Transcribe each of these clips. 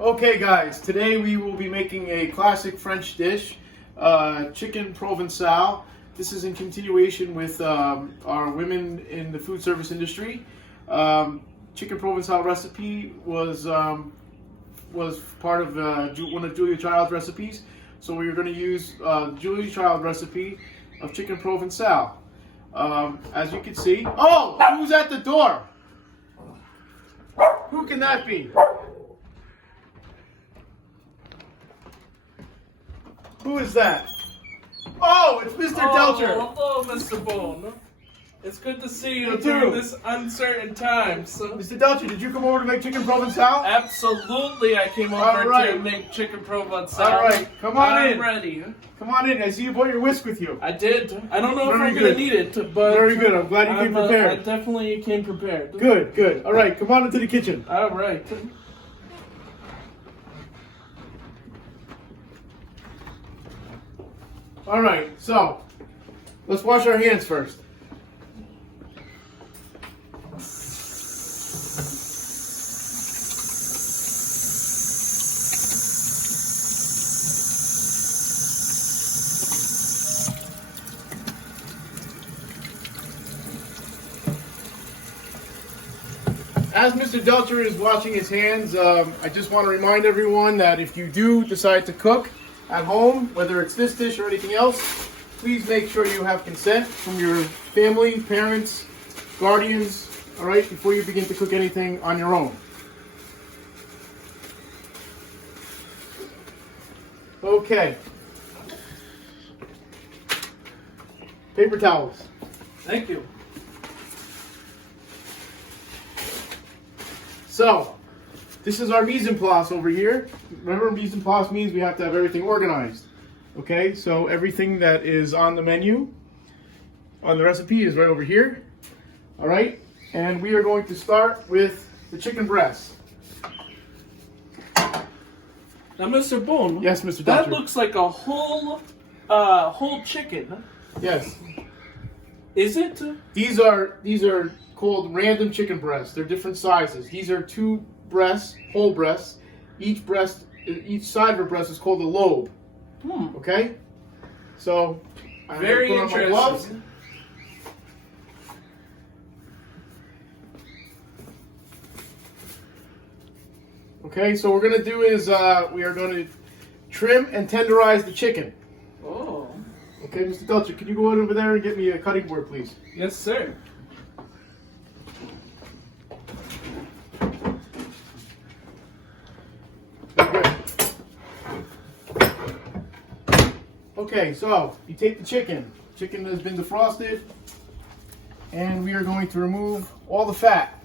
Okay guys, today we will be making a classic French dish, Chicken Provencal. This is in continuation with our women in the food service industry. Chicken Provencal recipe was part of one of Julia Child's recipes. So we're going to use Julia Child recipe of Chicken Provencal. As you can see, oh, who's at the door? Who can that be? Who is that? Oh, it's Mr. Delcher. Hello, Mr. Boon. It's good to see you Me too. during this uncertain times. Mr. Delcher, did you come over to make Chicken Provencal? Absolutely, I came over to make Chicken Provencal. All right, come on in. I'm ready. Come on in. I see you brought your whisk with you. I did. I don't know if Very I'm going good. to need it, but... Very good. I'm glad you came prepared. I definitely came prepared. Good, good. All right, come on into the kitchen. All right. All right, so let's wash our hands first. As Mr. Delcher is washing his hands, I just want to remind everyone that if you do decide to cook at home, whether it's this dish or anything else, please make sure you have consent from your family, parents, guardians, all right, before you begin to cook anything on your own. Okay. Paper towels. Thank you. So, this is our mise en place over here. Remember, mise en place means we have to have everything organized. Okay, so everything that is on the menu, on the recipe, is right over here. All right, and we are going to start with the chicken breast. Now, Mr. Boon. Yes, Mr. Delcher. That looks like a whole chicken. Yes. Is it? These are called random chicken breasts. They're different sizes. These are two breasts, whole breasts. Each side of a breast is called a lobe. Okay? So, I'm Very gonna put on my gloves. interesting. Okay, so what we're going to do is we are going to trim and tenderize the chicken. Oh. Okay, Mr. Delcher, can you go over there and get me a cutting board, please? Yes, sir. Good. Okay, so you take the chicken. Chicken has been defrosted, and we are going to remove all the fat.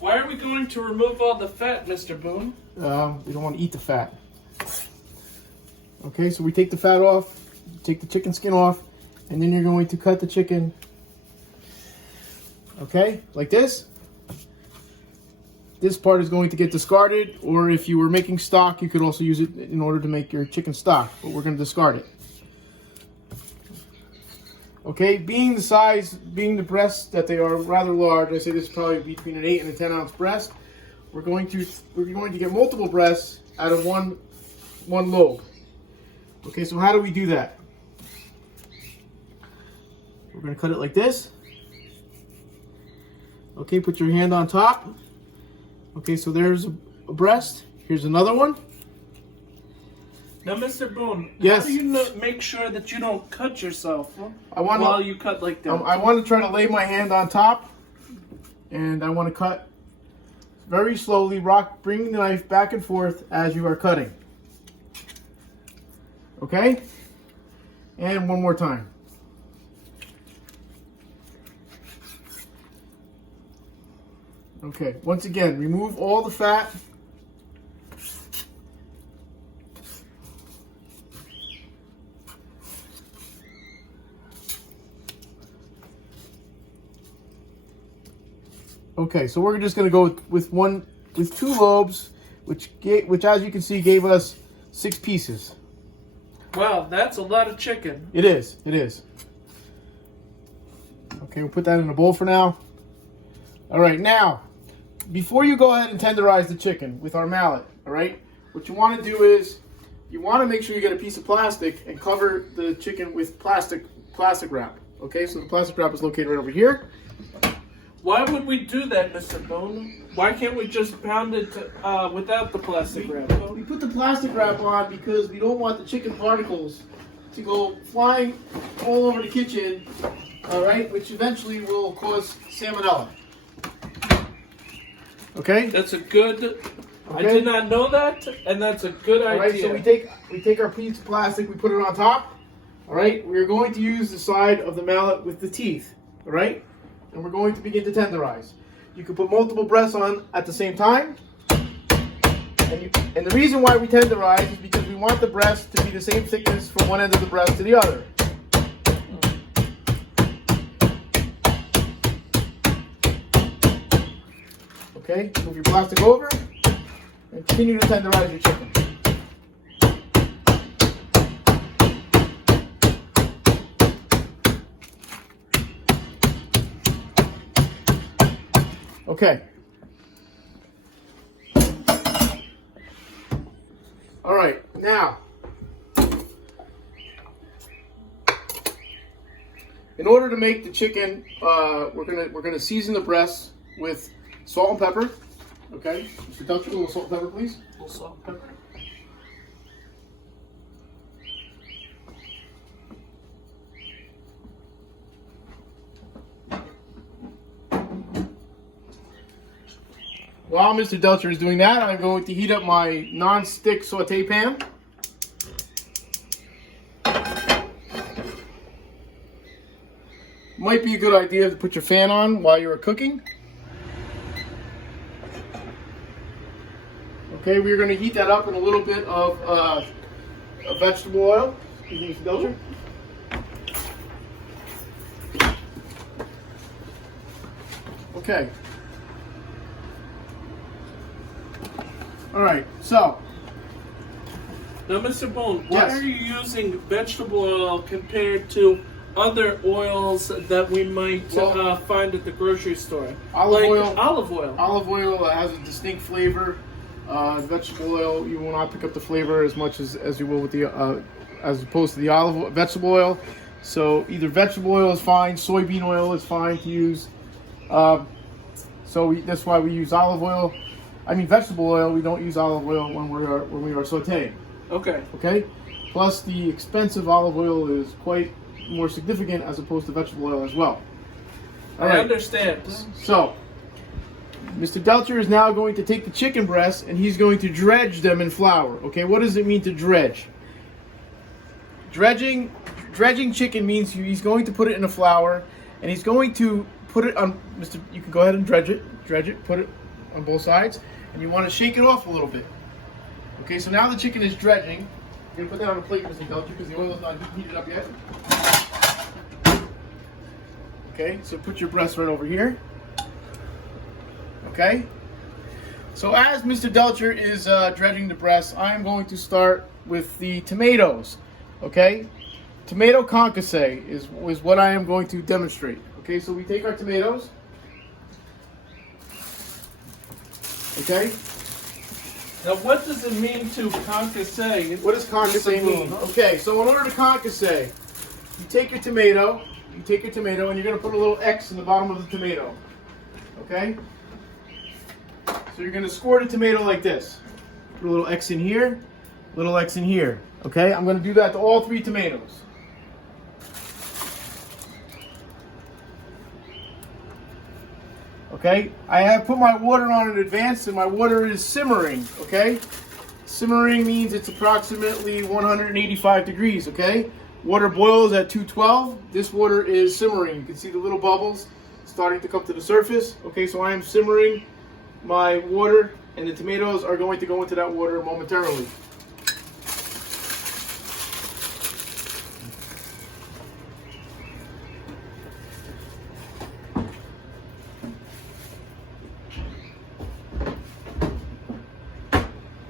Why are we going to remove all the fat, Mr. Boon? We don't want to eat the fat. Okay, so we take the fat off, take the chicken skin off, and then you're going to cut the chicken, okay, like this. This part is going to get discarded, or if you were making stock, you could also use it in order to make your chicken stock, but we're going to discard it. Okay, being the breasts that they are rather large, I say this is probably between an 8 and a 10 ounce breast, we're going to get multiple breasts out of one lobe. Okay, so how do we do that? We're going to cut it like this. Okay, put your hand on top. Okay, so there's a breast. Here's another one. Now, Mr. Boon, yes. How do you make sure that you don't cut yourself while you cut like that? I want to try to lay my hand on top, and I want to cut very slowly, bringing the knife back and forth as you are cutting. Okay? And one more time. Okay, once again, remove all the fat. Okay, so we're just going to go with two lobes, which as you can see gave us 6 pieces. Wow, that's a lot of chicken. It is. It is. Okay, we'll put that in a bowl for now. All right, now before you go ahead and tenderize the chicken with our mallet, all right, what you want to do is you want to make sure you get a piece of plastic and cover the chicken with plastic wrap. Okay, so the plastic wrap is located right over here. Why would we do that, Mr. Boone? Why can't we just pound it without the plastic wrap? We put the plastic wrap on because we don't want the chicken particles to go flying all over the kitchen, all right, which eventually will cause salmonella. Okay? That's a good... Okay. I did not know that, and that's a good idea. All right, so we take our piece of plastic, we put it on top. All right, we're going to use the side of the mallet with the teeth. All right, and we're going to begin to tenderize. You can put multiple breasts on at the same time. And the reason why we tenderize is because we want the breast to be the same thickness from one end of the breast to the other. Okay, move your plastic over and continue to tenderize your chicken. Okay. All right, now, in order to make the chicken, we're gonna season the breasts with salt and pepper. Okay, Mr. Delcher, a little salt and pepper, please. A little salt and pepper. While Mr. Delcher is doing that, I'm going to heat up my non-stick saute pan. Might be a good idea to put your fan on while you're cooking. Okay, we're going to heat that up in a little bit of vegetable oil. Excuse me, Mr. Delcher. Okay. All right, so. Now, Mr. Boone, why Yes. are you using vegetable oil compared to other oils that we might find at the grocery store? Olive oil. Olive oil. Olive oil has a distinct flavor. Vegetable oil, you will not pick up the flavor as much as you will with the as opposed to the vegetable oil. So either vegetable oil is fine, soybean oil is fine to use. That's why we use olive oil. I mean vegetable oil. We don't use olive oil when we are sauteing. Okay. Okay. Plus, the expensive olive oil is quite more significant as opposed to vegetable oil as well. All right. I understand. So, Mr. Delcher is now going to take the chicken breasts and he's going to dredge them in flour. Okay, what does it mean to dredge? Dredging chicken means he's going to put it in a flour and he's going to put it on. You can go ahead and dredge it, put it on both sides, and you want to shake it off a little bit. Okay, so now the chicken is dredging. You're gonna put that on a plate, Mr. Delcher, because the oil is not heated up yet. Okay, so put your breast right over here. Okay, so as Mr. Delcher is dredging the breast, I'm going to start with the tomatoes. Okay, tomato concasse is what I am going to demonstrate. Okay, so we take our tomatoes. Okay. Now, what does it mean to concasse? What does concasse mean? Okay, so in order to concasse, you take your tomato, and you're going to put a little X in the bottom of the tomato. Okay? So you're going to score the tomato like this. Put a little X in here, little X in here. Okay? I'm going to do that to all 3 tomatoes. Okay? I have put my water on in advance and my water is simmering. Okay? Simmering means it's approximately 185 degrees. Okay? Water boils at 212. This water is simmering. You can see the little bubbles starting to come to the surface. Okay, so I am simmering my water and the tomatoes are going to go into that water momentarily.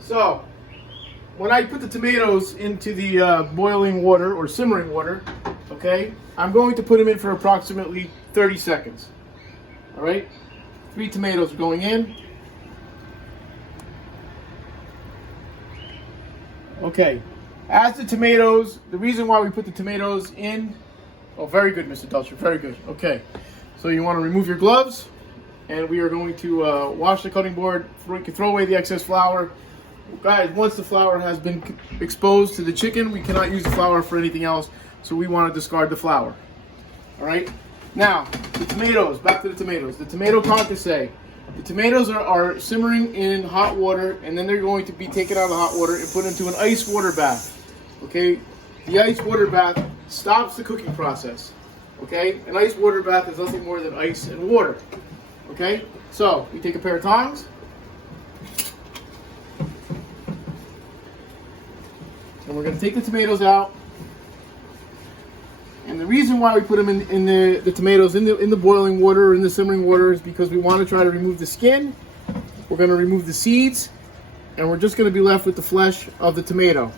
So, when I put the tomatoes into the boiling water or simmering water, okay, I'm going to put them in for approximately 30 seconds. All right, 3 tomatoes are going in. Okay, as the tomatoes, the reason why we put the tomatoes in, oh, very good, Mr. Delcher, very good. Okay, so you want to remove your gloves, and we are going to wash the cutting board. We can throw away the excess flour. Guys, once the flour has been exposed to the chicken, we cannot use the flour for anything else, so we want to discard the flour. All right, now the tomatoes, back to the tomatoes. The tomato concasse. The tomatoes are simmering in hot water, and then they're going to be taken out of the hot water and put into an ice water bath. Okay, the ice water bath stops the cooking process. Okay, an ice water bath is nothing more than ice and water. Okay, so you take a pair of tongs. And we're going to take the tomatoes out. And the reason why we put them in the tomatoes in the boiling water or in the simmering water is because we want to try to remove the skin. We're going to remove the seeds, and we're just going to be left with the flesh of the tomato.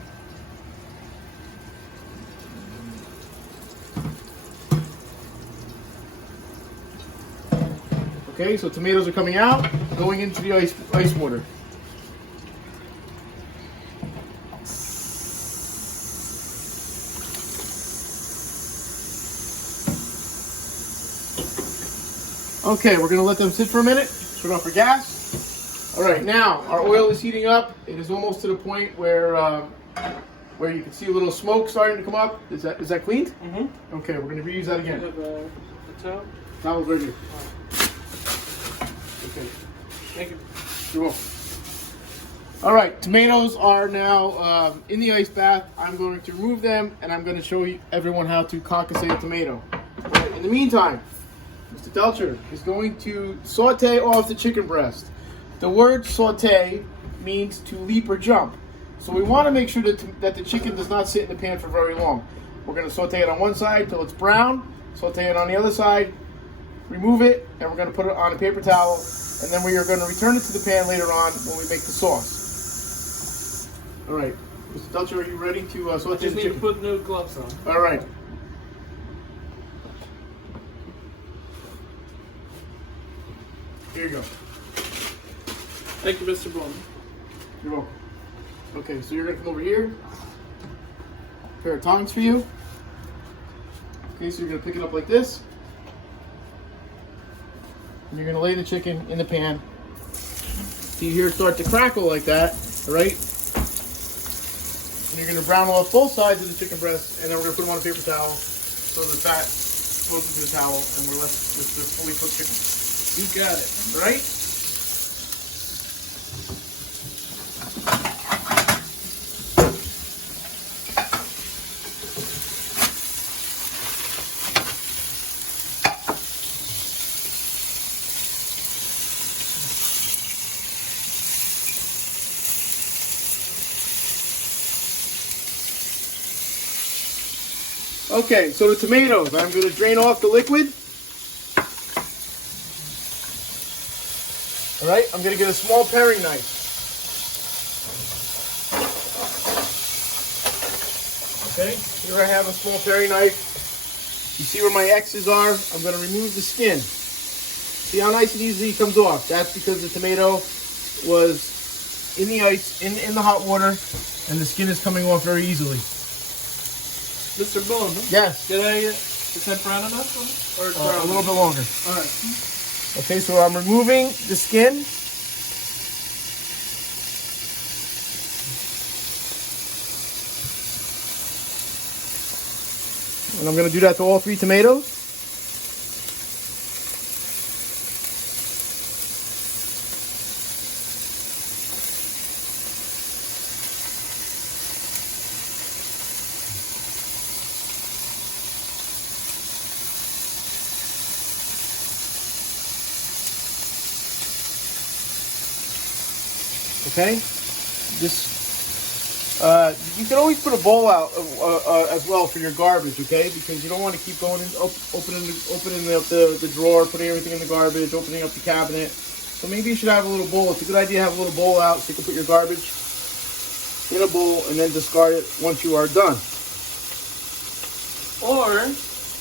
Okay, so tomatoes are coming out, going into the ice water. Okay, we're gonna let them sit for a minute. Turn off our gas. All right, now our oil is heating up. It is almost to the point where you can see a little smoke starting to come up. Is that cleaned? Mm-hmm. Okay, we're gonna reuse that again. The towel? Towel's right here. Okay. Thank you. You're welcome. All right, tomatoes are now in the ice bath. I'm going to remove them, and I'm going to show everyone how to concasse a tomato. All right, in the meantime, Mr. Delcher is going to saute off the chicken breast. The word saute means to leap or jump. So we want to make sure that the chicken does not sit in the pan for very long. We're going to saute it on one side till it's brown, saute it on the other side, remove it, and we're going to put it on a paper towel, and then we are going to return it to the pan later on when we make the sauce. All right, Mr. Delcher, are you ready to saute Just the need to chicken? put new gloves on. All right. Here you go. Thank you, Mr. Boon. You're welcome. Okay, so you're gonna come over here. Pair of tongs for you. Okay, so you're gonna pick it up like this. And you're gonna lay the chicken in the pan. So you hear it start to crackle like that, all right? And you're gonna brown off both sides of the chicken breast, and then we're gonna put them on a paper towel so the fat goes into the towel, and we're left with the fully cooked chicken. You got it. All right? Okay, so the tomatoes, I'm going to drain off the liquid. All right, I'm going to get a small paring knife. Okay, here I have a small paring knife. You see where my X's are? I'm going to remove the skin. See how nice and easily it comes off? That's because the tomato was in the ice, in the hot water, and the skin is coming off very easily. Mr. Boon, Yes. Is that brown enough? Or A little bit longer. All right. Okay, so I'm removing the skin. And I'm going to do that to all 3 tomatoes. Okay, you can always put a bowl out as well for your garbage. Okay, because you don't want to keep going and opening up the drawer, putting everything in the garbage, opening up the cabinet. So maybe you should have a little bowl. It's a good idea to have a little bowl out so you can put your garbage in a bowl and then discard it once you are done. Or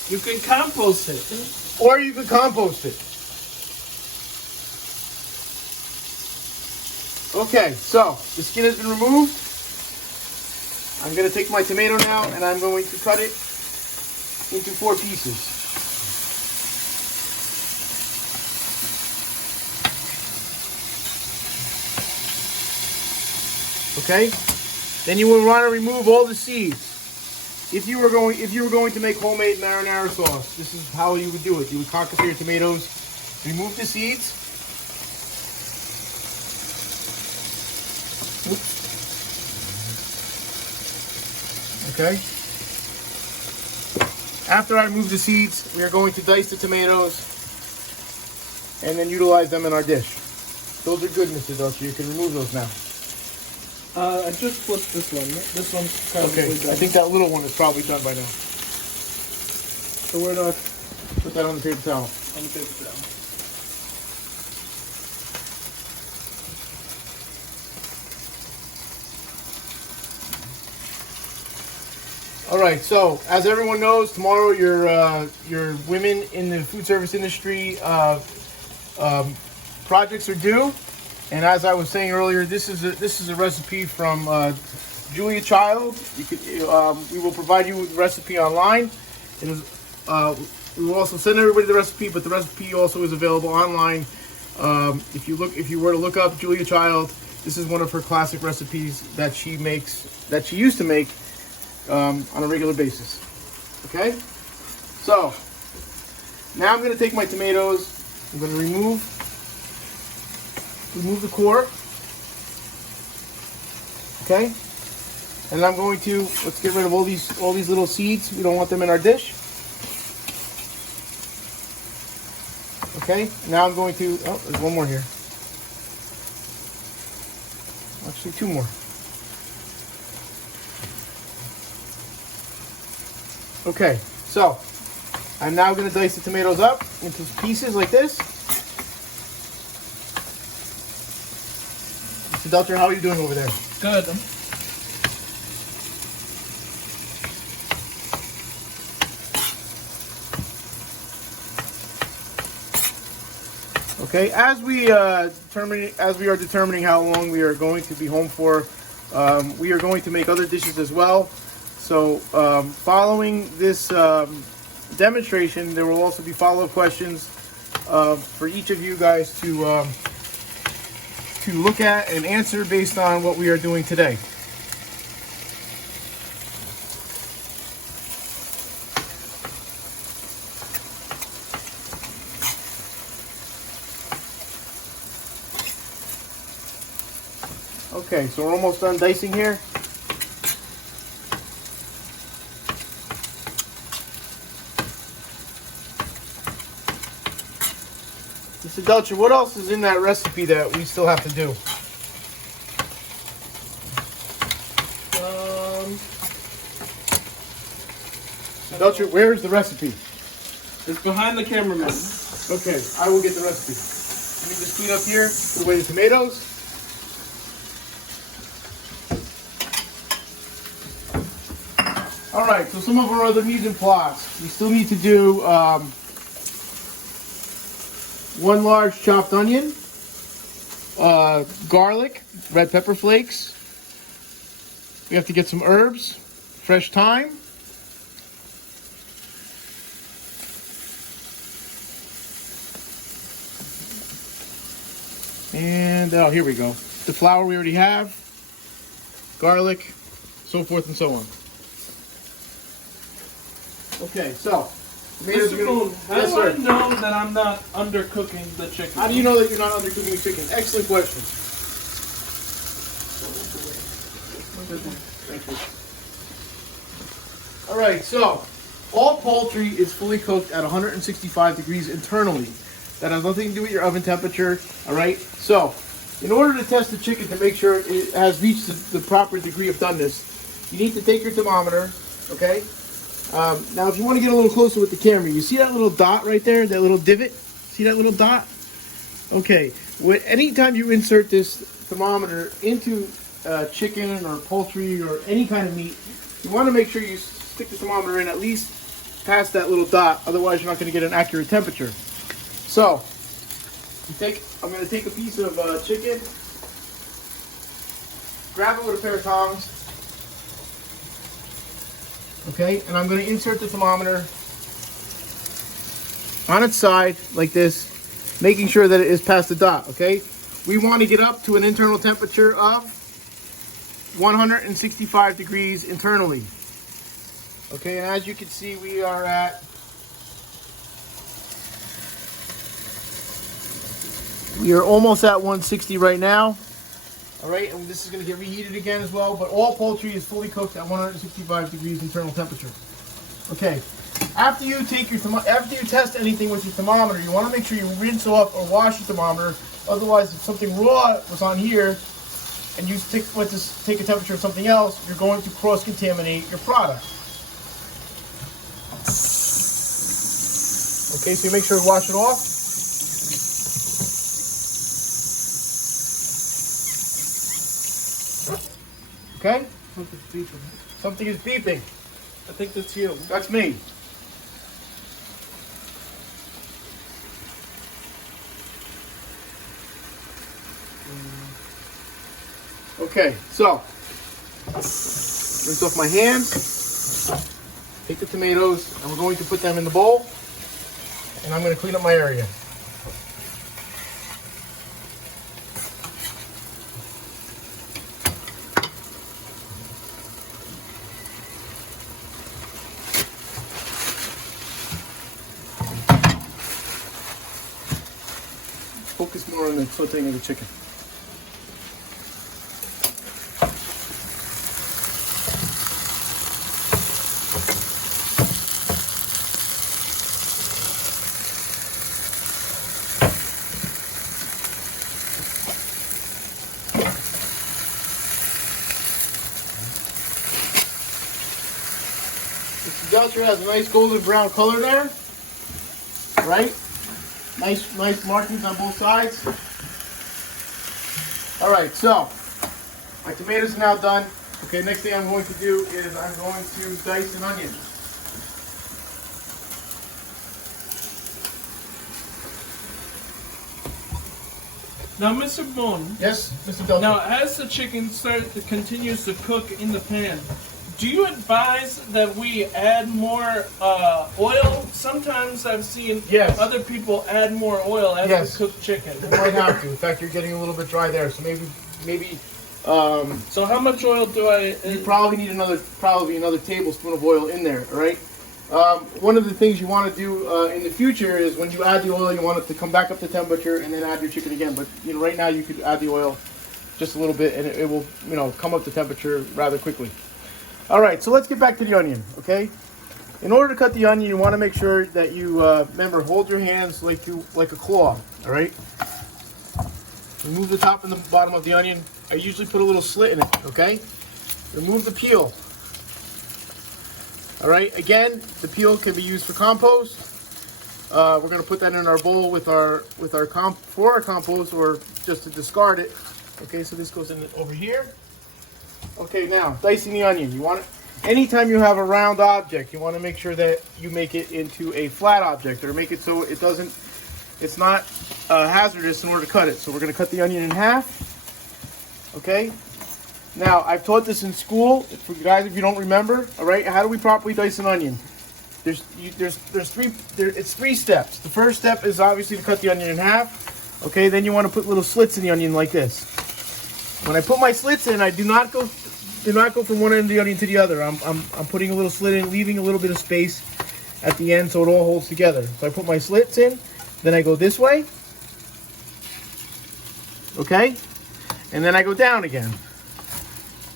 you can compost it. Or you can compost it. Okay, so the skin has been removed. I'm going to take my tomato now and I'm going to cut it into 4 pieces. Okay? Then you will want to remove all the seeds. If you were going to make homemade marinara sauce, this is how you would do it. You would concassate your tomatoes, remove the seeds. Okay. After I remove the seeds, we are going to dice the tomatoes and then utilize them in our dish. Those are good, Mr. Delcher. You can remove those now. I just flipped this one. This one's kind of done. I think that little one is probably done by now. So where do I put that on the paper towel? On the paper towel. All right, so as everyone knows, tomorrow your women in the food service industry projects are due, and as I was saying earlier, this is a recipe from Julia Child. You could, we will provide you with the recipe online. It is, we will also send everybody the recipe, but the recipe also is available online. If you were to look up Julia Child, this is one of her classic recipes that she used to make. On a regular basis. Okay? So, now I'm going to take my tomatoes, I'm going to remove the core. Okay? And I'm going to, let's get rid of all these little seeds. We don't want them in our dish. Okay? Now I'm going to, oh, there's one more here. Actually, 2 more. Okay, so I'm now going to dice the tomatoes up into pieces like this. Mr. Delcher, how are you doing over there? Good. Okay, as we are determining how long we are going to be home for, we are going to make other dishes as well. So following this demonstration, there will also be follow-up questions for each of you guys to look at and answer based on what we are doing today. Okay, so we're almost done dicing here. Mr. Delcher, what else is in that recipe that we still have to do? Delcher, where is the recipe? It's behind the cameraman. Okay, I will get the recipe. Let me just clean up here, put away the tomatoes. All right, so some of our other mise en place. We still need to do 1 large chopped onion, garlic, red pepper flakes. We have to get some herbs, fresh thyme. And, oh, here we go. The flour we already have, garlic, so forth and so on. Okay, so tomatoes Mr. Boon, how do I know that I'm not undercooking the chicken? How do you know that you're not undercooking the chicken? Excellent question. Thank you. All right, so all poultry is fully cooked at 165 degrees internally. That has nothing to do with your oven temperature. All right. So, in order to test the chicken to make sure it has reached the proper degree of doneness, you need to take your thermometer. Okay. Now, if you want to get a little closer with the camera, you see that little dot right there, that little divot? See that little dot? Okay. Anytime you insert this thermometer into chicken or poultry or any kind of meat, you want to make sure you stick the thermometer in at least past that little dot. Otherwise, you're not going to get an accurate temperature. So, I'm going to take a piece of chicken, grab it with a pair of tongs, Okay, and I'm going to insert the thermometer on its side like this, making sure that it is past the dot. Okay, we want to get up to an internal temperature of 165 degrees internally. Okay, and as you can see, we are at almost at 160 right now. All right, and this is going to get reheated again as well, but all poultry is fully cooked at 165 degrees internal temperature. Okay, after you test anything with your thermometer, you want to make sure you rinse off or wash your thermometer. Otherwise, if something raw was on here and you went to take a temperature of something else, you're going to cross-contaminate your product. Okay, so you make sure to wash it off. Okay? Something's beeping. Something is beeping. I think that's you. That's me. Okay, so rinse off my hands. Take the tomatoes, and we're going to put them in the bowl. And I'm going to clean up my area. Focus more on the sauteing of the chicken. This Delcher has a nice golden brown color there, right? Nice markings on both sides. All right, so my tomatoes are now done. Okay, next thing I'm going to do is I'm going to dice an onion. Now, Mr. Boon. Yes, Mr. Delcher. Now, as the chicken continues to cook in the pan, do you advise that we add more oil? Sometimes I've seen other people add more oil as we cook chicken. You might have to. In fact, you're getting a little bit dry there, so maybe. So how much oil do I? You probably need another tablespoon of oil in there. All right. One of the things you want to do in the future is when you add the oil, you want it to come back up to temperature and then add your chicken again. But right now you could add the oil just a little bit, and it will come up to temperature rather quickly. All right, so let's get back to the onion, okay? In order to cut the onion, you want to make sure that you, remember, hold your hands like a claw, all right? Remove the top and the bottom of the onion. I usually put a little slit in it, okay? Remove the peel. All right, again, the peel can be used for compost. We're going to put that in our bowl for our compost or just to discard it. Okay, so this goes in over here. Okay, now dicing the onion. You want it anytime you have a round object, you want to make sure that you make it into a flat object, or make it so it's not hazardous in order to cut it. So we're going to cut the onion in half. Okay. Now I've taught this in school. For you guys, if you don't remember, all right, how do we properly dice an onion? It's three steps. The first step is obviously to cut the onion in half. Okay, then you want to put little slits in the onion like this. When I put my slits in, I do not go from one end of the onion to the other. I'm putting a little slit in, leaving a little bit of space at the end so it all holds together. So I put my slits in, then I go this way. Okay? And then I go down again.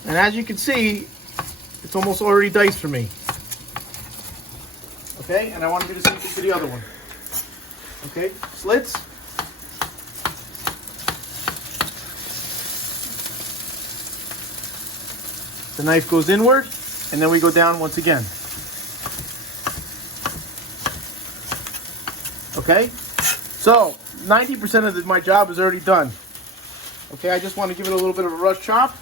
And as you can see, it's almost already diced for me. Okay? And I want to do the same thing for the other one. Okay? Slits. The knife goes inward, and then we go down once again. Okay? So, 90% of my job is already done. Okay, I just want to give it a little bit of a rush chop.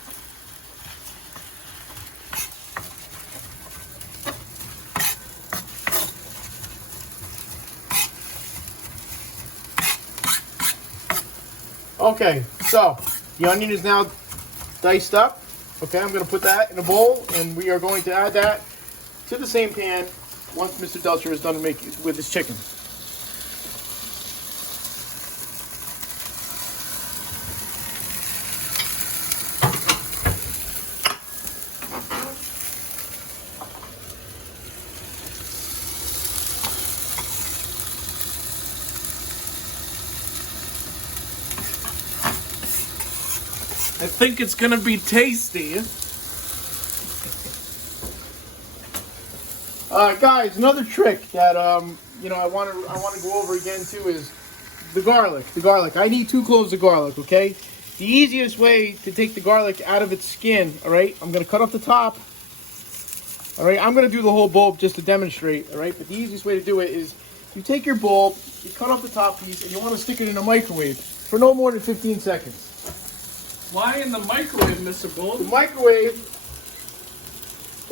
Okay, so the onion is now diced up. Okay, I'm going to put that in a bowl, and we are going to add that to the same pan once Mr. Delcher is done making with his chicken. I think it's gonna be tasty. Guys, another trick that you know I want to go over again too is the garlic. The garlic. I need 2 cloves of garlic. Okay. The easiest way to take the garlic out of its skin. All right. I'm gonna cut off the top. All right. I'm gonna do the whole bulb just to demonstrate. All right. But the easiest way to do it is you take your bulb, you cut off the top piece, and you want to stick it in a microwave for no more than 15 seconds. Why in the microwave, Mr. Bull? The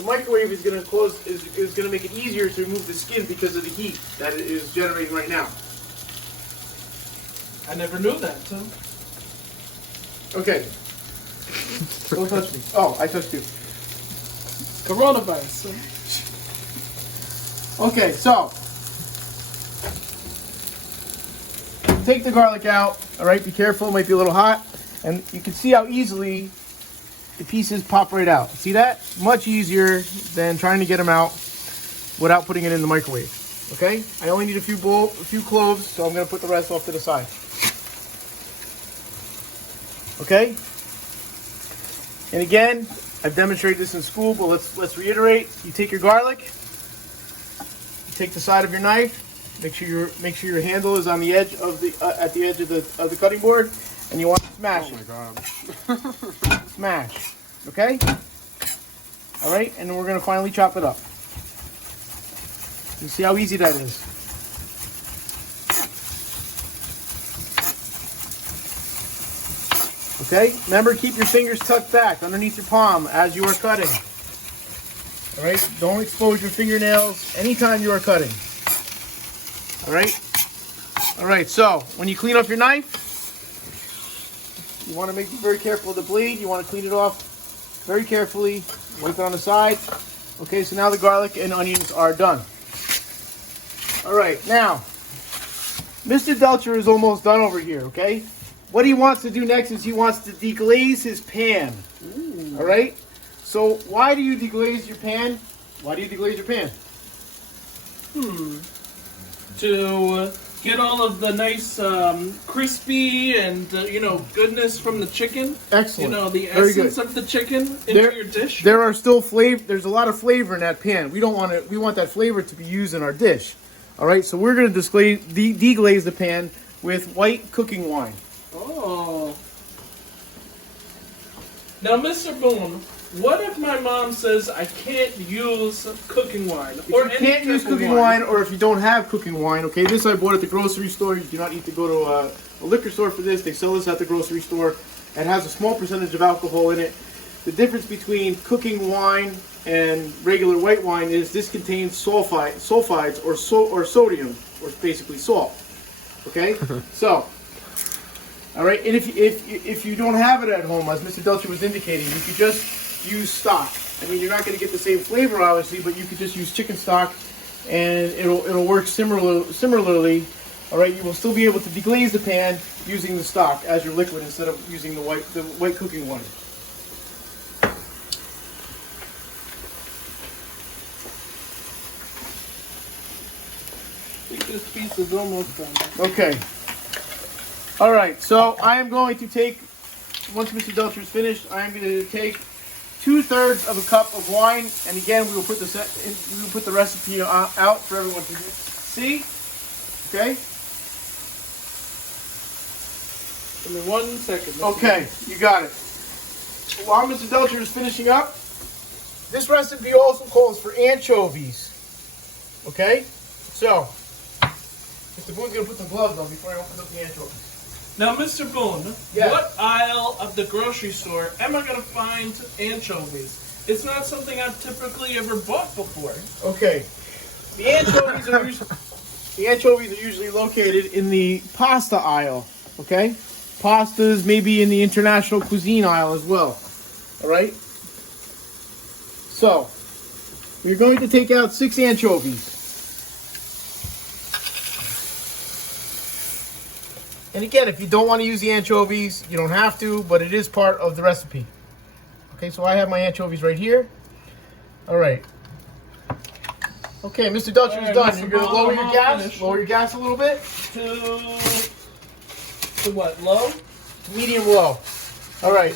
microwave is going to make it easier to remove the skin because of the heat that it is generating right now. I never knew that, so. Okay. Don't touch me. Oh, I touched you. Coronavirus. Okay, so take the garlic out. All right, be careful. It might be a little hot. And you can see how easily the pieces pop right out. See that? Much easier than trying to get them out without putting it in the microwave. Okay? I only need a few cloves, so I'm going to put the rest off to the side. Okay? And again, I've demonstrated this in school, but let's reiterate. You take your garlic, you take the side of your knife, make sure your handle is on the edge of the at the edge of the cutting board. And you want to smash it. Oh my god. Smash. Okay? Alright, and then we're going to finally chop it up. You see how easy that is? Okay? Remember, keep your fingers tucked back underneath your palm as you are cutting. Alright? Don't expose your fingernails anytime you are cutting. Alright? Alright, so when you clean off your knife, you want to be very careful of the blade. You want to clean it off very carefully. Wipe it on the side. Okay, so now the garlic and onions are done. All right, now, Mr. Delcher is almost done over here, okay? What he wants to do next is he wants to deglaze his pan. Ooh. All right? So why do you deglaze your pan? Why do you deglaze your pan? To get all of the nice crispy and goodness from the chicken. Excellent. You know, the Very essence good. of the chicken into your dish. There are still flavor. There's a lot of flavor in that pan. We don't want it. We want that flavor to be used in our dish. All right. So we're going to deglaze the pan with white cooking wine. Oh. Now, Mr. Boone, what if my mom says I can't use cooking wine? If you can't use cooking wine, or if you don't have cooking wine, okay, this I bought at the grocery store. You do not need to go to a liquor store for this. They sell this at the grocery store. It has a small percentage of alcohol in it. The difference between cooking wine and regular white wine is this contains sulfides or sodium, or basically salt. Okay, so. All right, and if you don't have it at home, as Mr. Delcher was indicating, you could just use stock. I mean, you're not going to get the same flavor, obviously, but you could just use chicken stock, and it'll work similarly. All right, you will still be able to deglaze the pan using the stock as your liquid instead of using the white cooking wine. I think this piece is almost done. Okay. All right, so I am going to take, once Mr. Delcher is finished, I am going to take 2/3 of a cup of wine, and again, we will put the recipe out for everyone to see. Okay. Give me 1 second. Okay, you got it. While Mr. Delcher is finishing up, this recipe also calls for anchovies. Okay, so Mr. Boone's gonna put some gloves on before I open up the anchovies. Now, Mr. Boone, Yes. What aisle of the grocery store am I going to find anchovies? It's not something I've typically ever bought before. Okay, the anchovies are usually located in the pasta aisle. Okay, pastas maybe in the international cuisine aisle as well. All right. So we're going to take out 6 anchovies. And again, if you don't want to use the anchovies, you don't have to, but it is part of the recipe. Okay, so I have my anchovies right here. All right. Okay, Mr. Delcher is done. You're going to lower your gas. Lower your gas a little bit. To what? Low? To medium low. All right.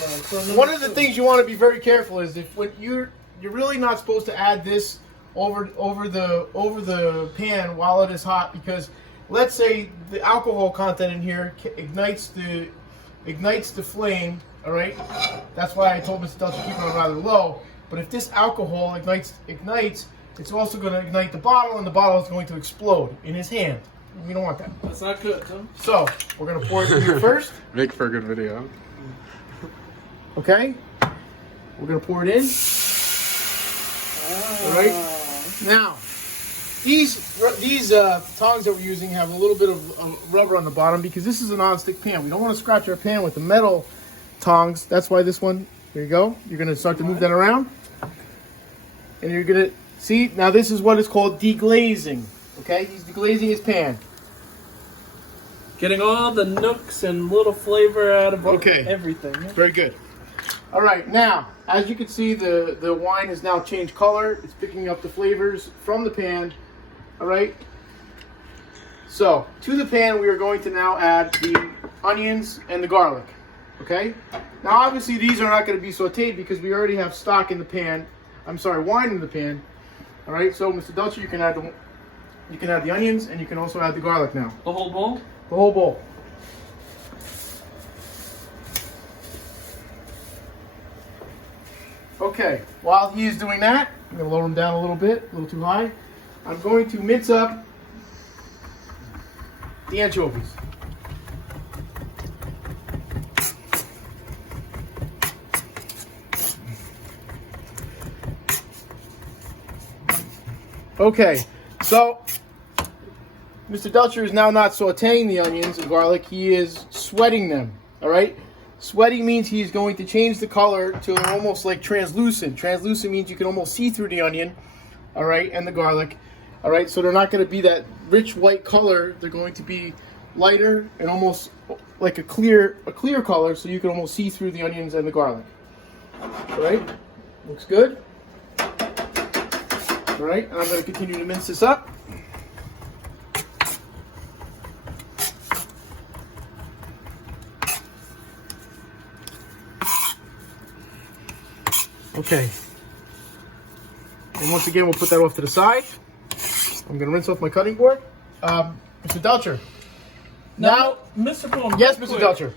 One of the things you want to be very careful is if when you're really not supposed to add this over the pan while it is hot, because let's say the alcohol content in here ignites the flame. All right. That's why I told Mr. Delcher to keep it on rather low. But if this alcohol ignites, it's also going to ignite the bottle, and the bottle is going to explode in his hand. We don't want that. That's not good, huh? So we're going to pour it in here first. Make for a good video. Okay. We're going to pour it in. All right. Now, these tongs that we're using have a little bit of rubber on the bottom because this is a non-stick pan. We don't want to scratch our pan with the metal tongs. That's why this one, there you go. You're going to start to move that around. And you're going to see, now this is what is called deglazing. Okay, he's deglazing his pan. Getting all the nooks and little flavor out of everything. Very good. All right, now, as you can see, the wine has now changed color. It's picking up the flavors from the pan. All right. So, to the pan, we are going to now add the onions and the garlic. Okay. Now, obviously, these are not going to be sauteed because we already have stock in the pan. I'm sorry, wine in the pan. All right. So, Mr. Delcher, you can add the onions and you can also add the garlic now. The whole bowl? The whole bowl. Okay, while he is doing that, I'm going to lower him down a little bit, a little too high. I'm going to mince up the anchovies. Okay, so Mr. Delcher is now not sauteing the onions and garlic, he is sweating them, all right? Sweating means he's going to change the color to almost like translucent. Translucent means you can almost see through the onion, all right, and the garlic, all right? So they're not going to be that rich white color. They're going to be lighter and almost like a clear color, so you can almost see through the onions and the garlic. All right, looks good. All right, and I'm going to continue to mince this up. Okay, and once again, we'll put that off to the side. I'm going to rinse off my cutting board. Mr. Delcher. Now, Mr. Boone, yes, Mr. Delcher.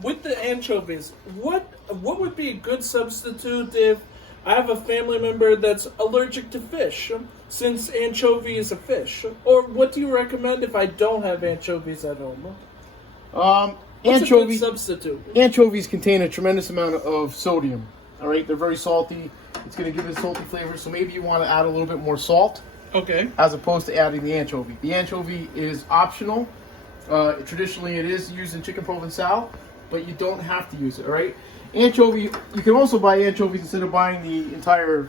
With the anchovies, what would be a good substitute if I have a family member that's allergic to fish, since anchovy is a fish? Or what do you recommend if I don't have anchovies at home? What's a good substitute? Anchovies contain a tremendous amount of sodium. All right, they're very salty. It's going to give it a salty flavor, so maybe you want to add a little bit more salt. Okay. As opposed to adding the anchovy. The anchovy is optional. Traditionally, it is used in Chicken Provencal, but you don't have to use it. All right. Anchovy. You can also buy anchovies instead of buying the entire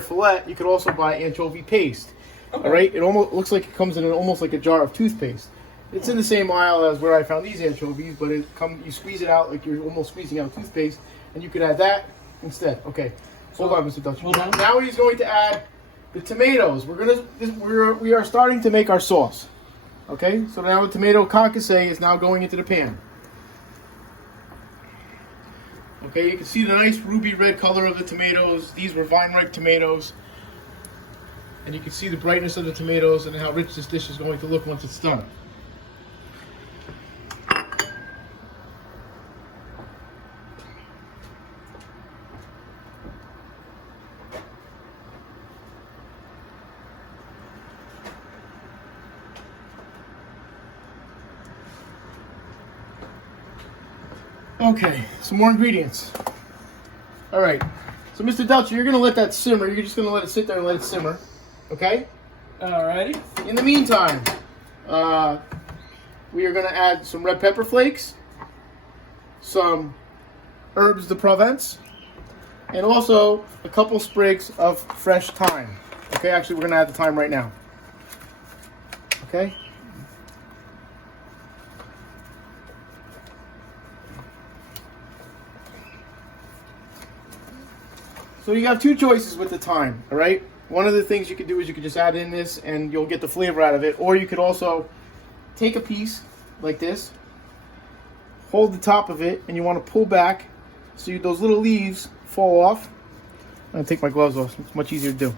fillet. You can also buy anchovy paste. Okay. All right. It almost looks like it comes in almost like a jar of toothpaste. It's in the same aisle as where I found these anchovies, but you squeeze it out like you're almost squeezing out toothpaste, and you could add that instead. Okay. Hold on, Mr. Delcher. Now he's going to add the tomatoes. We are starting to make our sauce. Okay, so now the tomato concasse is now going into the pan. Okay, you can see the nice ruby red color of the tomatoes. These were vine ripe tomatoes. And you can see the brightness of the tomatoes and how rich this dish is going to look once it's done. Okay, some more ingredients. All right, so Mr. Delcher, you're going to let that simmer. You're just going to let it sit there and let it simmer, okay? Alrighty. In the meantime, we are going to add some red pepper flakes, some herbs de Provence, and also a couple sprigs of fresh thyme. Okay, actually we're gonna add the thyme right now. Okay. So you have two choices with the thyme, all right? One of the things you could do is you could just add in this and you'll get the flavor out of it, or you could also take a piece like this, hold the top of it, and you want to pull back so those little leaves fall off. I'm gonna take my gloves off, it's much easier to do.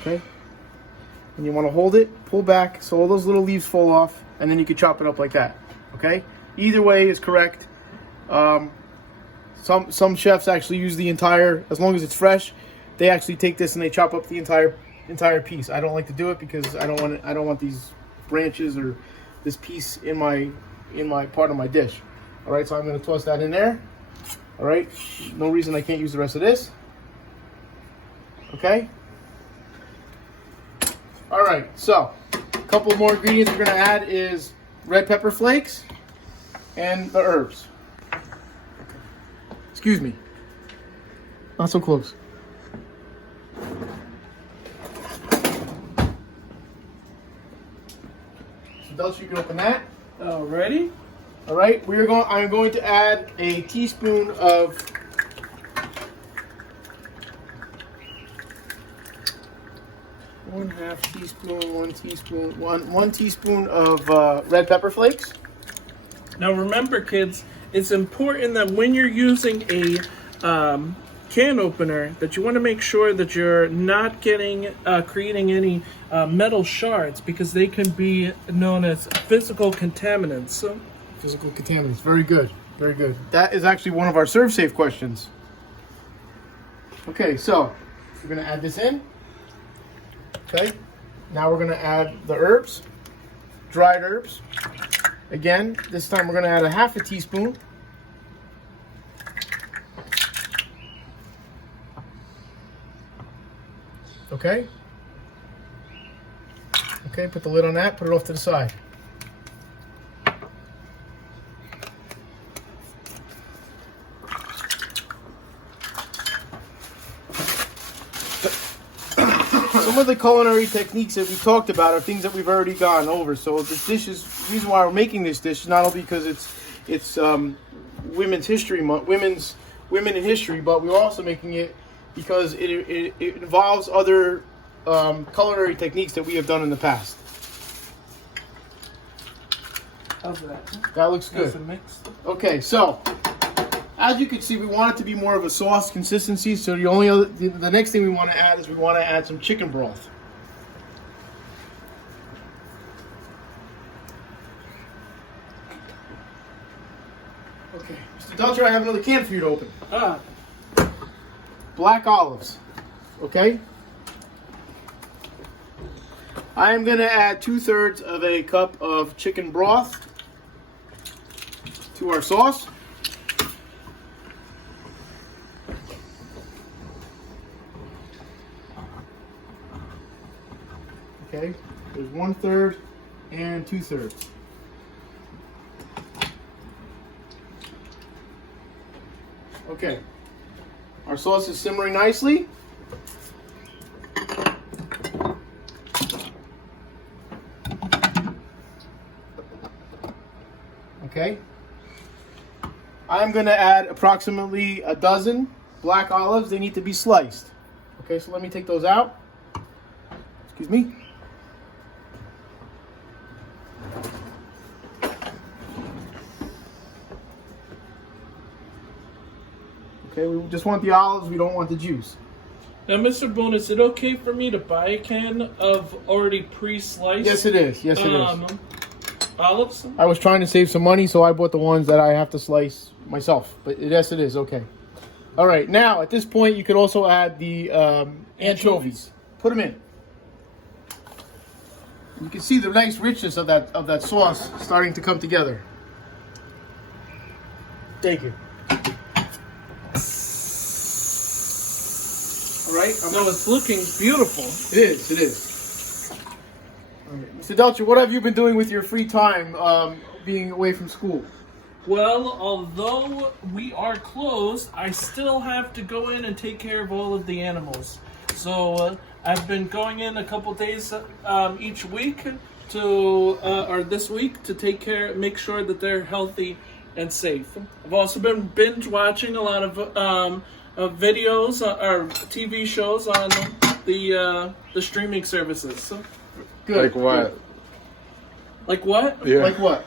Okay? And you want to hold it, pull back so all those little leaves fall off, and then you can chop it up like that. Okay? Either way is correct. Some chefs actually use the entire, as long as it's fresh, they actually take this and they chop up the entire piece. I don't like to do it because I don't want these branches or this piece in my part of my dish. All right, so I'm going to toss that in there. All right, no reason I can't use the rest of this. Okay. All right, so a couple more ingredients we're going to add is red pepper flakes and the herbs. Excuse me. Not so close. So Delcher, you can open that. Alrighty. All right, I'm going to add a teaspoon of one teaspoon of red pepper flakes. Now remember, kids, it's important that when you're using a can opener, that you want to make sure that you're not creating any metal shards, because they can be known as physical contaminants. So, physical contaminants. Very good. Very good. That is actually one of our serve safe questions. Okay, so we're going to add this in. Okay. Now we're going to add the herbs, dried herbs. Again, this time we're going to add a half a teaspoon. Okay. Okay, put the lid on that, put it off to the side. Some of the culinary techniques that we talked about are things that we've already gone over. So this dish is, the reason why we're making this dish is not only because it's Women's History Month, women in history, but we're also making it because it involves other culinary techniques that we have done in the past. how's that? That looks good. That's a mix. Okay, so as you can see, we want it to be more of a sauce consistency. So the next thing we want to add is we want to add some chicken broth. Okay, Mr. Delcher, I have another can for you to open. Black olives. Okay. I am going to add 2/3 of a cup of chicken broth to our sauce. Okay, there's 1/3 and 2/3. Okay, our sauce is simmering nicely. Okay, I'm going to add approximately a dozen black olives. They need to be sliced. Okay, so let me take those out. Excuse me. Okay, we just want the olives, we don't want the juice. Now, Mr. Boone, is it okay for me to buy a can of already pre-sliced? Yes, it is. Yes, it is. Olives? I was trying to save some money, so I bought the ones that I have to slice myself. But yes, it is. Okay. All right. Now, at this point, you could also add the anchovies. Put them in. You can see the nice richness of that sauce starting to come together. Thank you. All right. No, it's looking beautiful. It is. It is. All right. Mr. Delcher, what have you been doing with your free time being away from school? Well, although we are closed, I still have to go in and take care of all of the animals. So I've been going in a couple days each week or this week to make sure that they're healthy and safe. I've also been binge watching a lot of videos or TV shows on the streaming services. So, Good. Like what? like what? Yeah. Like what?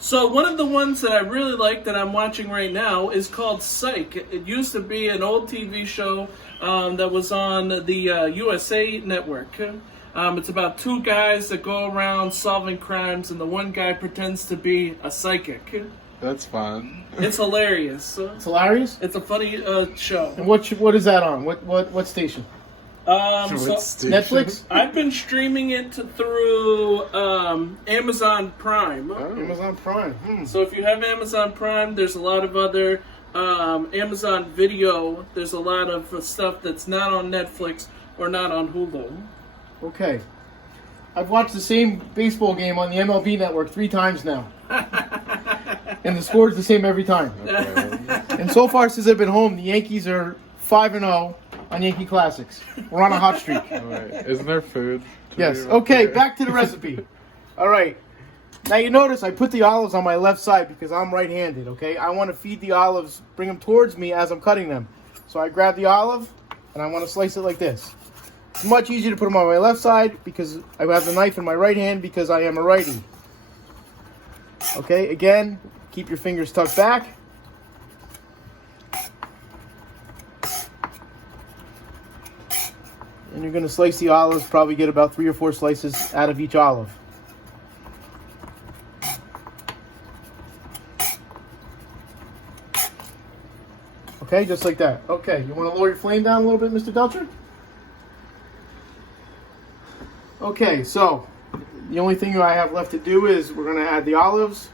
So one of the ones that I really like that I'm watching right now is called Psych. It used to be an old TV show that was on the USA Network. It's about two guys that go around solving crimes, and the one guy pretends to be a psychic. That's fun. It's hilarious. It's hilarious. It's a funny show. And what is that on? What station? So Netflix? I've been streaming it through Amazon Prime. Amazon Prime. So if you have Amazon Prime, there's a lot of other Amazon Video. There's a lot of stuff that's not on Netflix or not on Hulu. Okay. I've watched the same baseball game on the MLB Network 3 times now. And the score's the same every time. Okay. And so far since I've been home, the Yankees are 5-0 on Yankee Classics. We're on a hot streak. Alright. Isn't there food? Yes. Okay, back to the recipe. All right. Now you notice I put the olives on my left side because I'm right-handed, okay? I want to feed the olives, bring them towards me as I'm cutting them. So I grab the olive and I want to slice it like this. It's much easier to put them on my left side because I have the knife in my right hand because I am a righty. Okay, again, keep your fingers tucked back. And you're going to slice the olives, probably get about 3 or 4 slices out of each olive. Okay, just like that. Okay, you want to lower your flame down a little bit, Mr. Delcher? Okay, so the only thing I have left to do is we're going to add the olives.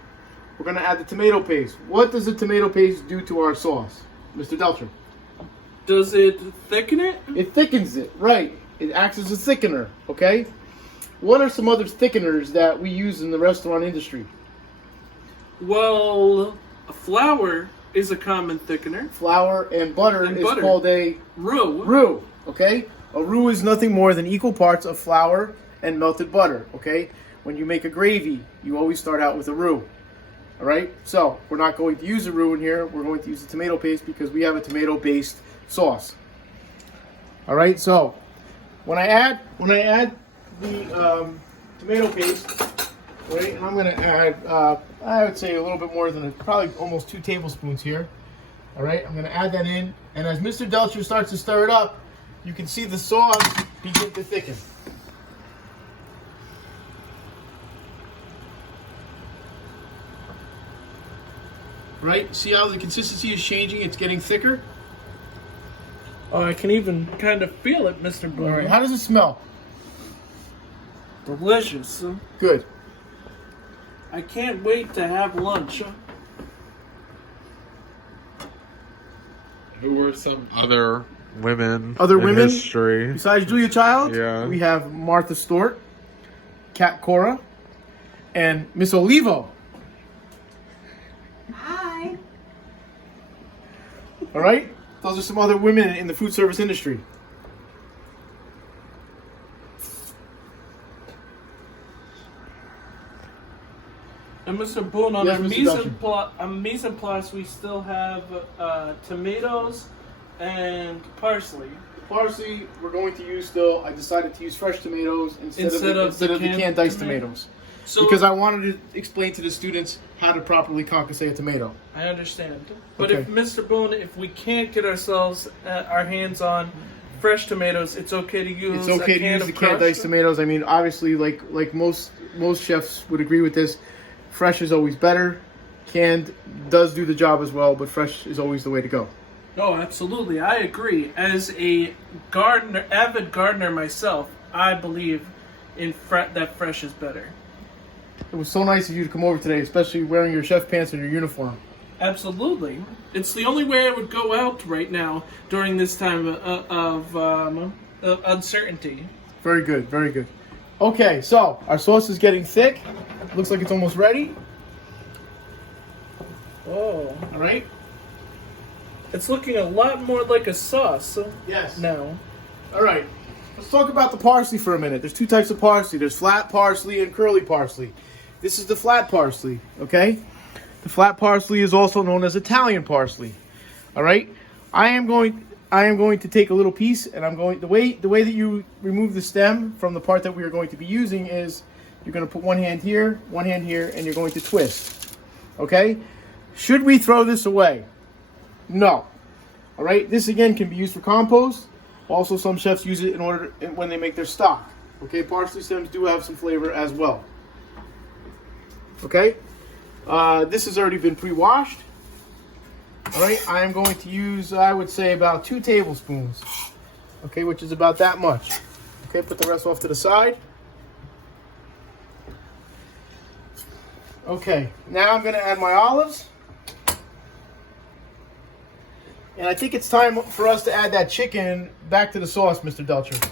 We're going to add the tomato paste. What does the tomato paste do to our sauce, Mr. Delcher? Does it thicken it? It thickens it, right. It acts as a thickener, okay? What are some other thickeners that we use in the restaurant industry? Well, flour is a common thickener. Flour and butter is called a roux. Okay? A roux is nothing more than equal parts of flour and melted butter, okay? When you make a gravy, you always start out with a roux. All right? So, we're not going to use a roux in here. We're going to use the tomato paste because we have a tomato-based sauce. All right? So, when I add the tomato paste, right, and I'm going to add, I would say a little bit more than, probably almost 2 tablespoons here. All right? I'm going to add that in. And as Mr. Delcher starts to stir it up, you can see the sauce begin to thicken. Right? See how the consistency is changing? It's getting thicker. Oh, I can even kind of feel it, Mr. Boon. All right. How does it smell? Delicious. Good. I can't wait to have lunch. Who were some other women Other in women? history? Besides Julia Child, Yeah. we have Martha Stewart, Kat Cora, and Miss Olivo. Hi. All right? Those are some other women in the food service industry. And Mr. Boon, on Yes, our Mr. mise en place, we still have tomatoes and parsley. Parsley, we're going to use still. I decided to use fresh tomatoes instead of the canned diced tomatoes. So, Because I wanted to explain to the students how to properly concassate a tomato. I understand. But Okay. if Mr. Boon, if we can't get our hands on fresh tomatoes, it's okay to use It's okay to use the canned diced tomatoes. I mean, obviously, like most chefs would agree with this, fresh is always better. Canned does do the job as well, but fresh is always the way to go. Oh, absolutely. I agree. As a avid gardener myself, I believe in that fresh is better. It was so nice of you to come over today, especially wearing your chef pants and your uniform. Absolutely. It's the only way I would go out right now during this time of uncertainty. Very good, very good. Okay, so our sauce is getting thick. Looks like it's almost ready. Oh, All right. it's looking a lot more like a sauce Yes. now. All right. Let's talk about the parsley for a minute. There's two types of parsley. There's flat parsley and curly parsley. This is the flat parsley, okay? The flat parsley is also known as Italian parsley. All right? I am going to take a little piece, and the way that you remove the stem from the part that we are going to be using is you're going to put one hand here, and you're going to twist. Okay? Should we throw this away? No. All right? This again can be used for compost. Also, some chefs use it when they make their stock. Okay? Parsley stems do have some flavor as well. Okay? This has already been pre-washed. All right, I am going to use, I would say, about 2 tablespoons. Okay, which is about that much. Okay, put the rest off to the side. Okay, now I'm going to add my olives. And I think it's time for us to add that chicken back to the sauce, Mr. Delcher.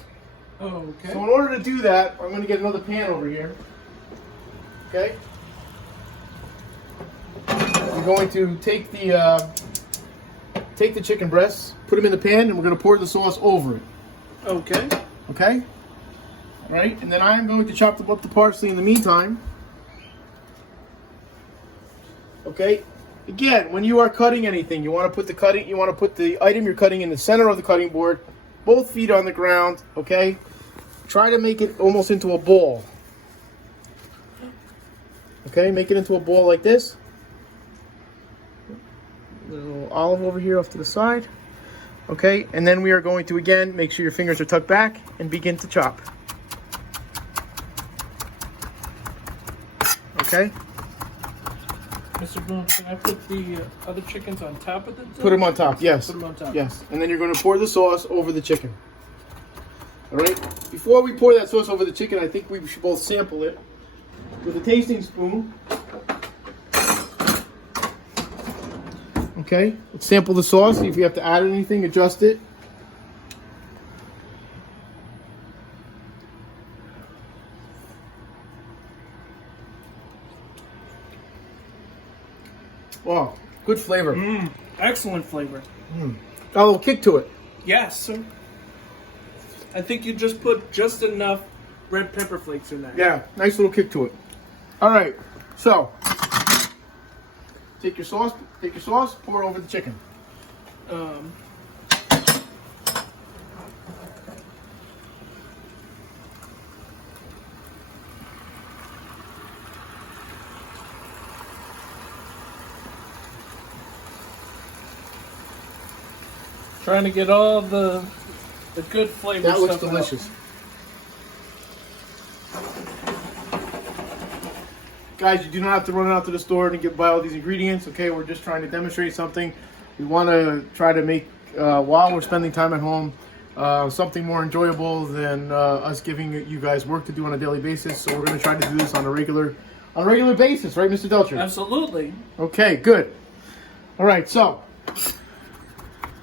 Okay. So in order to do that, I'm going to get another pan over here. Okay. We're going to take the chicken breasts, put them in the pan, and we're going to pour the sauce over it. Okay. Okay? All right, and then I'm going to chop up the parsley in the meantime. Okay? Again, when you are cutting anything, you want to put the item you're cutting in the center of the cutting board, both feet on the ground, okay? Try to make it almost into a ball. Okay, make it into a ball like this. Little olive over here off to the side. Okay, and then we are going to again make sure your fingers are tucked back and begin to chop. Okay. Mr. Boone, can I put the other chickens on top of it? Put them on top, yes. Put them on top. Yes, and then you're going to pour the sauce over the chicken. All right. Before we pour that sauce over the chicken, I think we should both sample it with a tasting spoon. Okay, let's sample the sauce, see if we have to add anything, adjust it. Wow, good flavor. Excellent flavor. Got a little kick to it. Yes. I think you just put just enough red pepper flakes in there. Yeah, nice little kick to it. All right, so take your sauce, pour it over the chicken. Trying to get all the good flavor That looks stuff delicious. Guys, you do not have to run out to the store and buy all these ingredients, okay? We're just trying to demonstrate something. We want to try to make, while we're spending time at home, something more enjoyable than us giving you guys work to do on a daily basis. So we're going to try to do this on a regular basis, right, Mr. Delcher? Absolutely. Okay, good. All right, so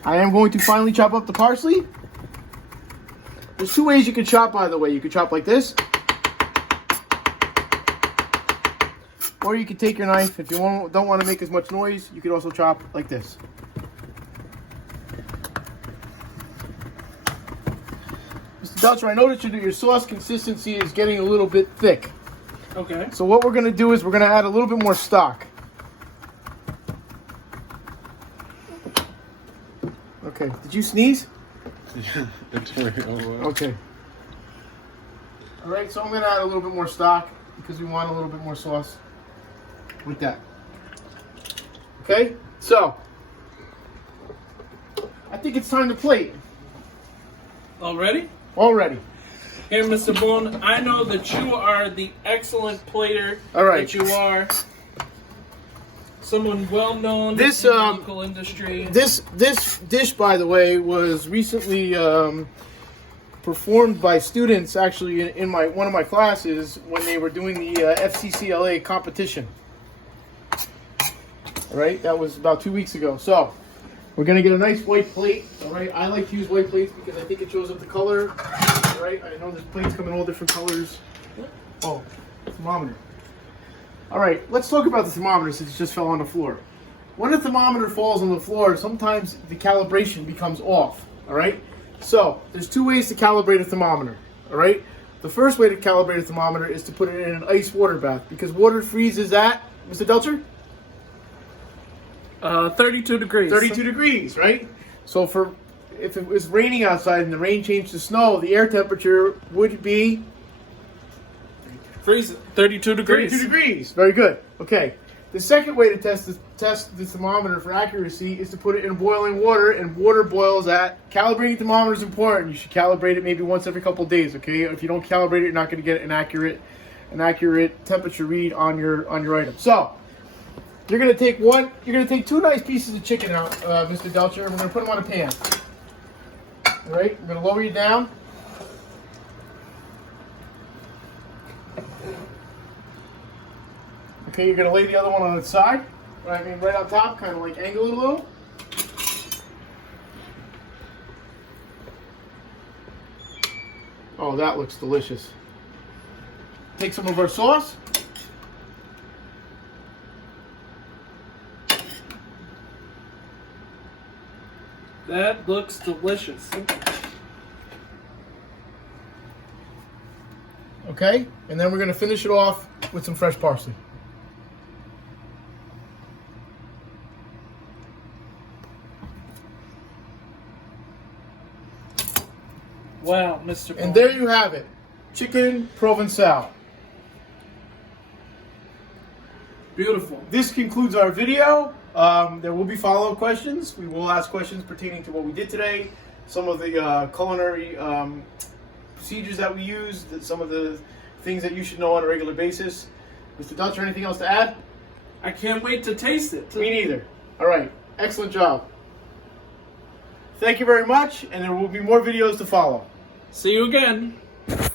I am going to finally chop up the parsley. There's 2 ways you can chop, by the way. You can chop like this, or you can take your knife. If you don't want to make as much noise, you could also chop like this. Mr. Delcher, I noticed that your sauce consistency is getting a little bit thick. Okay. So what we're going to do is we're going to add a little bit more stock. Okay, did you sneeze? Okay. All right, so I'm going to add a little bit more stock because we want a little bit more sauce with that. Okay, so I think it's time to plate. Already? Already. Here, Mr. Boone, I know that you are the excellent plater that you are. Someone well known in the local industry. This dish, by the way, was recently performed by students actually in one of my classes when they were doing the FCCLA competition. All right, that was about 2 weeks ago. So we're gonna get a nice white plate. All right, I like to use white plates because I think it shows up the color. All right, I know there's plates come in all different colors. Oh, thermometer. All right, let's talk about the thermometer since it just fell on the floor. When a thermometer falls on the floor, sometimes the calibration becomes off. All right. So there's two ways to calibrate a thermometer. All right. The first way to calibrate a thermometer is to put it in an ice water bath because water freezes at, Mr. Delcher? 32 degrees. 32 degrees, right? So if it was raining outside and the rain changed to snow, the air temperature would be Freeze 32 degrees. 32 degrees. Very good. Okay. The second way to test the thermometer for accuracy is to put it in boiling water, and water boils at. Calibrating thermometer is important. You should calibrate it maybe once every couple of days. Okay. If you don't calibrate it, you're not going to get an accurate temperature read on your item. So you're going to take two nice pieces of chicken out, Mr. Delcher, and we're going to put them on a pan. All right. I'm going to lower you down. Okay, you're going to lay the other one on its side. Right, I mean, right on top, kind of like angle it a little. Oh, that looks delicious. Take some of our sauce. That looks delicious. Okay, and then we're going to finish it off with some fresh parsley. Wow, Mr. And there you have it, Chicken Provencal. Beautiful. This concludes our video. There will be follow-up questions. We will ask questions pertaining to what we did today, some of the culinary procedures that we used, some of the things that you should know on a regular basis. Mr. Delcher, anything else to add? I can't wait to taste it. Me neither. All right. Excellent job. Thank you very much, and there will be more videos to follow. See you again. Alright.